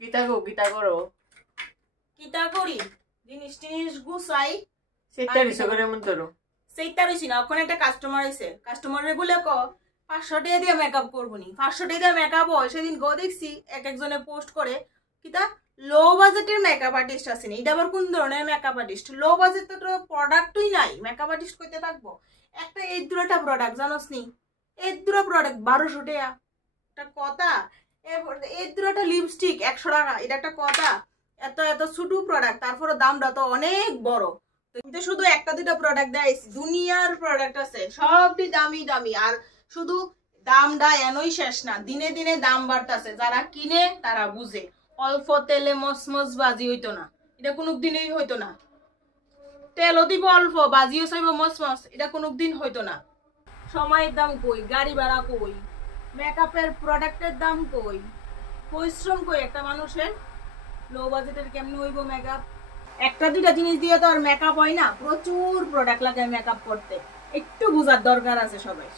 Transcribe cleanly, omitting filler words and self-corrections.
কিতা করো কিতা করি জিনিস টিনিস গুছাই সেটা রিসো করে মন করো সেইটা রইছি না ওখানে একটা কাস্টমার আইছে কাস্টমারে বলে ক 500 টাকা দিয়ে মেকআপ করবো নি 500 টাকা দিয়ে মেকআপ হয় সেদিন গো দেখছি এক একজনে পোস্ট করে কিতা লো বাজেটের মেকআপ আর্টিস্ট আসেনি এটা আবার কোন ধরনের মেকআপ আর্টিস্ট লো বাজেট তো প্রোডাক্টই নাই মেকআপ আর্টিস্ট কইতে থাকবো একটা এই দুটা প্রোডাক্ট জানোস নি এই দুটো প্রোডাক্ট 1200 টাকা একটা কথা এই দুটো লিপস্টিক 100 টাকা এটা একটা কথা এত এত ছোট প্রোডাক্ট তারপরে দামটা তো অনেক বড় কিন্তু শুধু একটা দুটো প্রোডাক্ট দেখাইছি দুনিয়ার প্রোডাক্ট আছে সবটি দামি দামি আর শুধু দামটা এনই শেষ না দিনে দিনে দাম বাড়তেছে যারা কিনে তারা বুঝে অল্প তেলে মসমস বাজি হইতো না এটা কোনো দিনই হইতো না তেলও দিব অল্প বাজিও চাইব মসমস এটা কোনো দিন হইতো না সময়ের দাম কই গাড়ি ভাড়া কই মেকআপের প্রোডাক্টের দাম কই পরিশ্রম কই একটা মানুষের লো বাজেটের কেমনে হইব মেকআপ একটা দুইটা জিনিস দিয়ে তো আর মেকআপ হয় না প্রচুর প্রোডাক্ট লাগে মেকআপ করতে একটু বুঝার দরকার আছে সবাই